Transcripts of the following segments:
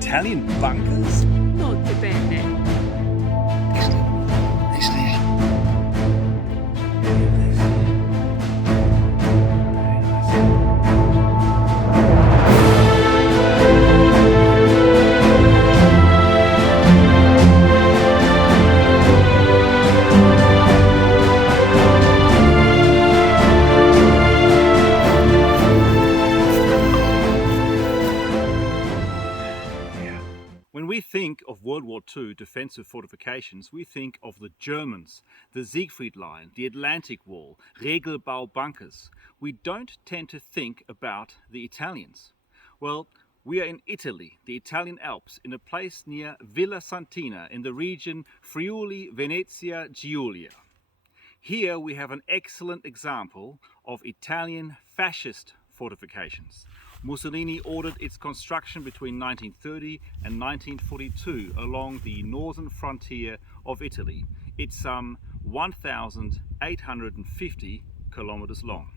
Italian bunkers? Molto bene. When we think of World War II defensive fortifications, we think of the Germans, the Siegfried Line, the Atlantic Wall, Regelbau bunkers. We don't tend to think about the Italians. Well, we are in Italy, the Italian Alps, in a place near Villa Santina in the region Friuli Venezia Giulia. Here we have an excellent example of Italian fascist fortifications. Mussolini ordered its construction between 1930 and 1942 along the northern frontier of Italy. It's some 1,850 kilometers long.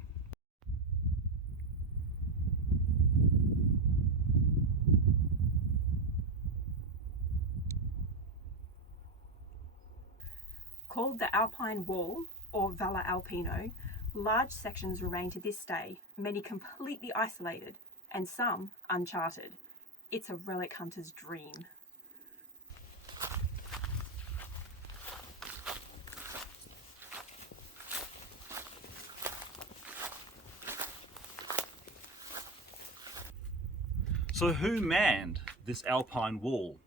Called the Alpine Wall, or Valle Alpino, large sections remain to this day, many completely isolated, and some uncharted. It's a relic hunter's dream. So who manned this Alpine wall?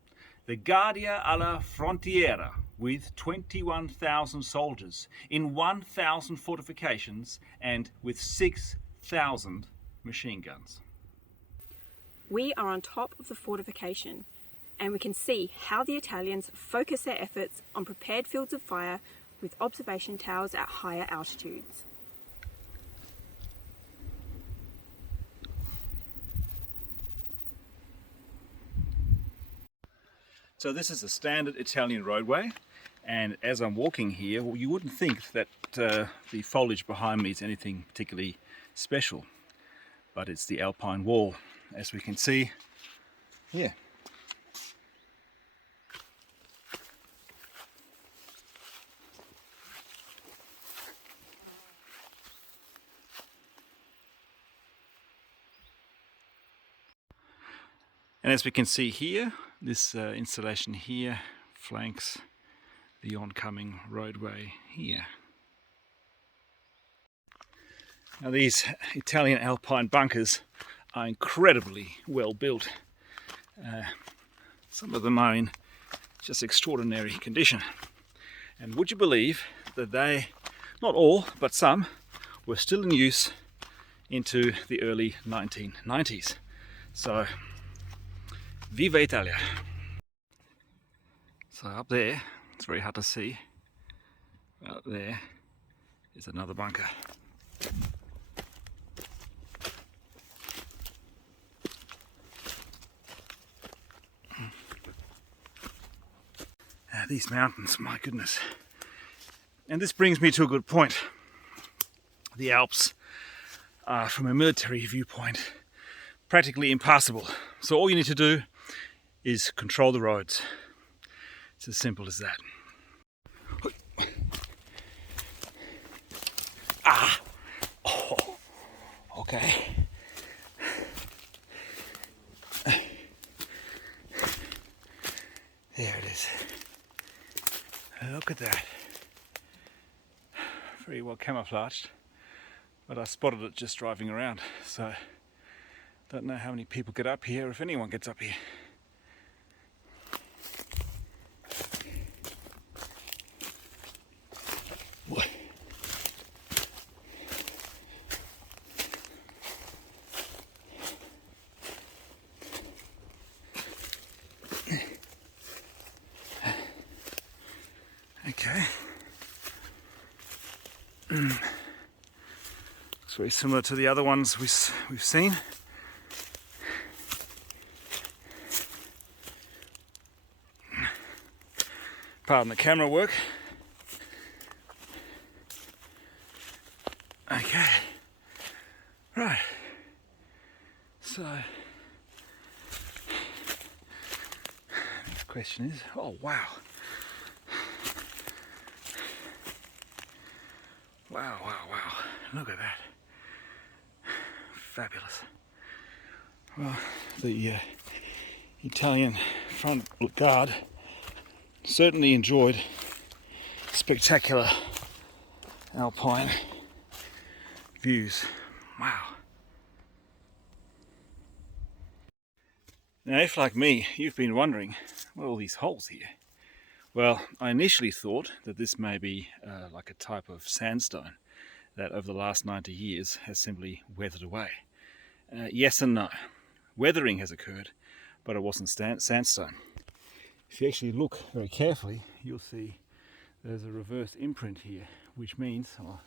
The Guardia alla Frontiera, with 21,000 soldiers in 1,000 fortifications and with 6,000 machine guns. We are on top of the fortification, and we can see how the Italians focus their efforts on prepared fields of fire with observation towers at higher altitudes. So this is a standard Italian roadway, and as I'm walking here, well, you wouldn't think that the foliage behind me is anything particularly special, but it's the Alpine wall, as we can see here. And as we can see here, this installation here flanks the oncoming roadway here. Now these Italian Alpine bunkers are incredibly well built. Some of them are in just extraordinary condition. And would you believe that they, not all, but some, were still in use into the early 1990s. So, Viva Italia! So up there, it's very hard to see, out there is another bunker. These mountains, my goodness. And this brings me to a good point. The Alps are, from a military viewpoint, practically impassable. So all you need to do is control the roads. It's as simple as that. Ah! Oh, okay. There it is. Look at that. Very well camouflaged, but I spotted it just driving around, so don't know how many people get up here, if anyone gets up here. What? Okay. Looks very similar to the other ones we've seen. Pardon the camera work. Okay. Right. So question is, oh wow. Wow, wow, wow. Look at that. Fabulous. Well, the Italian front guard certainly enjoyed spectacular Alpine views. Wow. Now, if like me, you've been wondering, what are all these holes here? Well, I initially thought that this may be like a type of sandstone that over the last 90 years has simply weathered away. Yes and no. Weathering has occurred, but it wasn't sandstone. If you actually look very carefully, you'll see there's a reverse imprint here, which means, or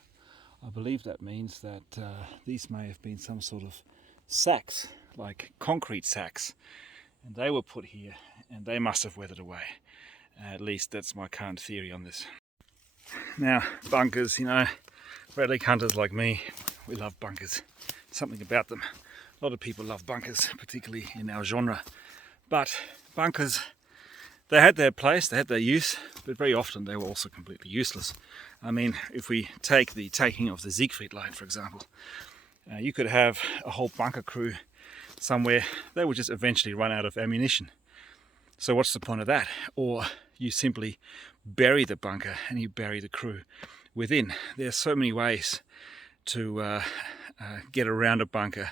I believe that means that these may have been some sort of sacks, like concrete sacks, and they were put here and they must have weathered away. At least that's my current theory on this. Now, bunkers, you know, relic hunters like me, we love bunkers. Something about them. A lot of people love bunkers, particularly in our genre. But bunkers, they had their place, they had their use, but very often they were also completely useless. I mean, if we take the taking of the Siegfried line, for example, you could have a whole bunker crew somewhere, they would just eventually run out of ammunition. So what's the point of that? Or you simply bury the bunker and you bury the crew within. There are so many ways to get around a bunker,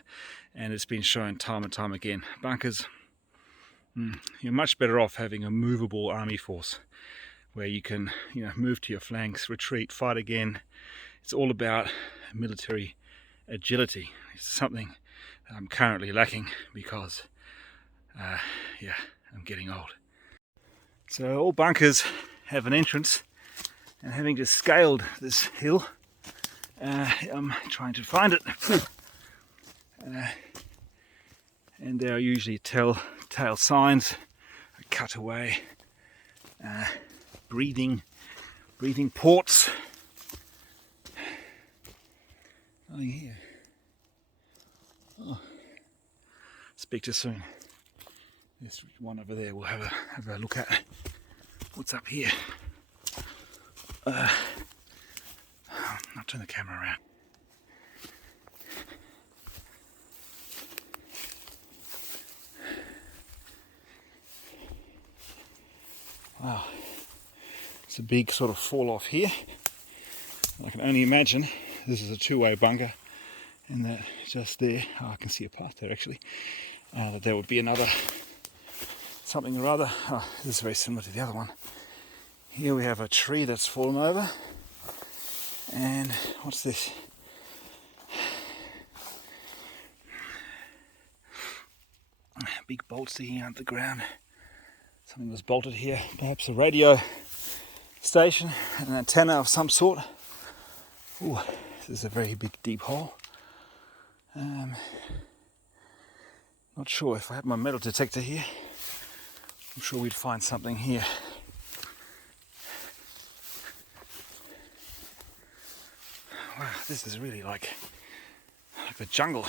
and it's been shown time and time again. Bunkers, you're much better off having a movable army force where you can, move to your flanks, retreat, fight again. It's all about military agility. It's something I'm currently lacking because, I'm getting old. So all bunkers have an entrance, and having just scaled this hill, I'm trying to find it. And there are usually telltale signs, a cutaway, breathing ports. Nothing here. Oh. Speak to you soon. This one over there we'll have a look at. What's up here? I'll turn the camera around. Wow, it's a big sort of fall off here. I can only imagine this is a two-way bunker, and that just there, I can see a path there actually, that there would be another something or other. This is very similar to the other one. Here we have a tree that's fallen over, and what's this? Big bolts sticking out of the ground. Something was bolted here, perhaps a radio station, an antenna of some sort. Ooh, this is a very big deep hole. Not sure if I had my metal detector here. I'm sure we'd find something here. Wow, this is really like the jungle,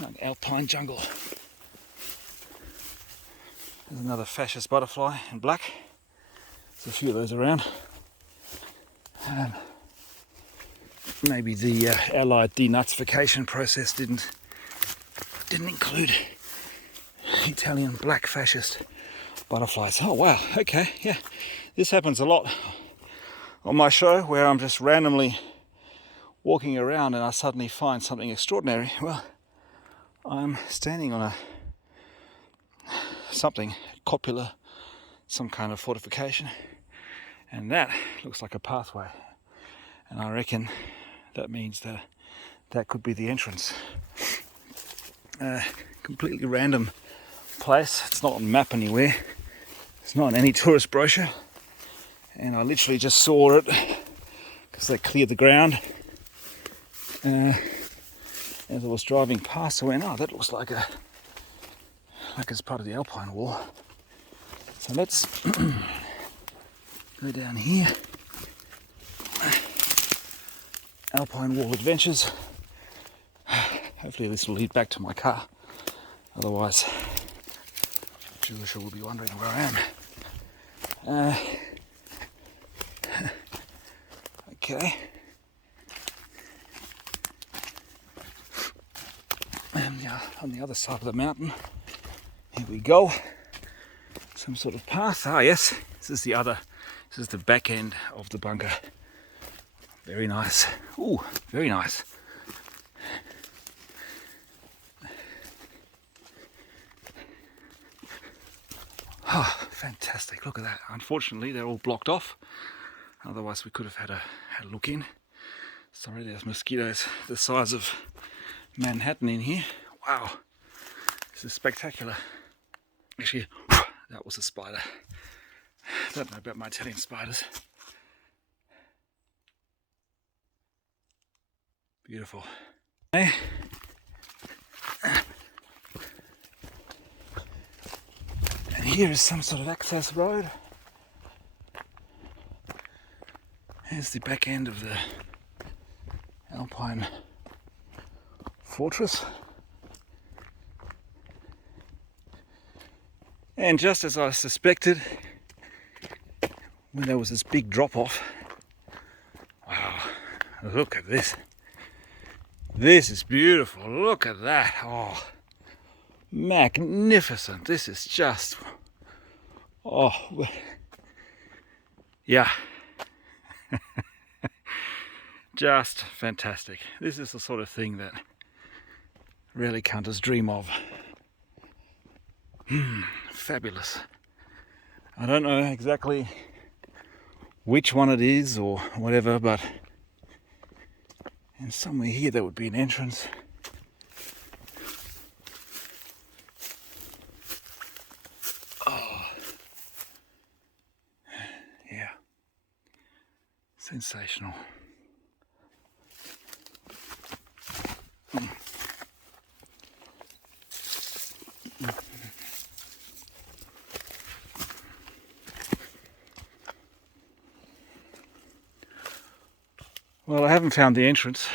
like Alpine jungle. There's another fascist butterfly in black. There's a few of those around. Maybe the Allied denazification process didn't include Italian black fascist butterflies. Oh wow, okay, yeah. This happens a lot on my show where I'm just randomly walking around and I suddenly find something extraordinary. Well, I'm standing on something, copula, some kind of fortification, and that looks like a pathway, and I reckon that means that could be the entrance. Completely random place. It's not on the map anywhere. It's not in any tourist brochure, and I literally just saw it because they cleared the ground as I was driving past. I went, oh, that looks like it's part of the Alpine wall. So let's go down here. Alpine wall adventures. Hopefully this will lead back to my car. Otherwise, Jewish will be wondering where I am. Okay. And on the other side of the mountain, here we go. Some sort of path. Ah, yes. This is the back end of the bunker. Very nice. Ooh, very nice. Oh, fantastic. Look at that. Unfortunately, they're all blocked off. Otherwise, we could have had a look in. Sorry, there's mosquitoes the size of Manhattan in here. Wow. This is spectacular. Actually, that was a spider. I don't know about my Italian spiders. Beautiful. Okay. And here is some sort of access road. Here's the back end of the Alpine fortress. And just as I suspected, when there was this big drop off, wow, look at this. This is beautiful. Look at that. Oh, magnificent. This is just, oh, yeah. Just fantastic. This is the sort of thing that relic hunters dream of. Fabulous. I don't know exactly which one it is or whatever, but and somewhere here there would be an entrance. Oh, yeah, sensational. Well, I haven't found the entrance.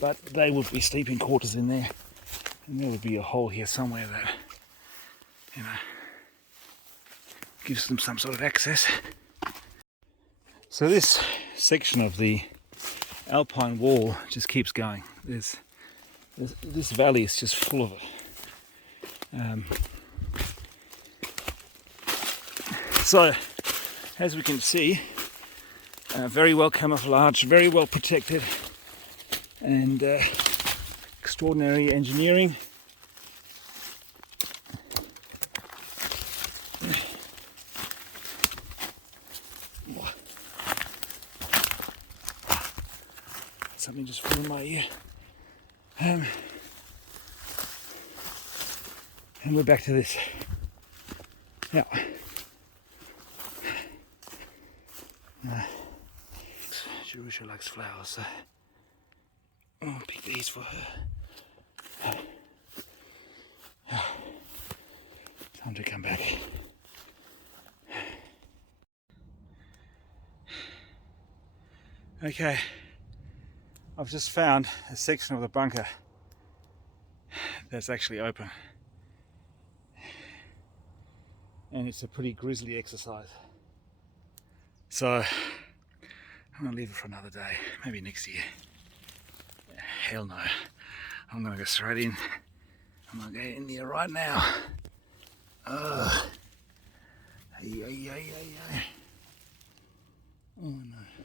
But they would be sleeping quarters in there. And there would be a hole here somewhere that, you know, gives them some sort of access. So this section of the Alpine wall just keeps going. This valley is just full of it. So, as we can see, very well camouflaged, very well protected, and extraordinary engineering. Something just flew in my ear. And we're back to this. Yeah. Jerusha likes flowers, so I'll pick these for her. Time to come back. Okay, I've just found a section of the bunker that's actually open, and it's a pretty grisly exercise. So I'm going to leave it for another day, maybe next year. Hell no. I'm going to go straight in. I'm going to go in there right now. Ay, ay, ay, ay, ay. Oh no.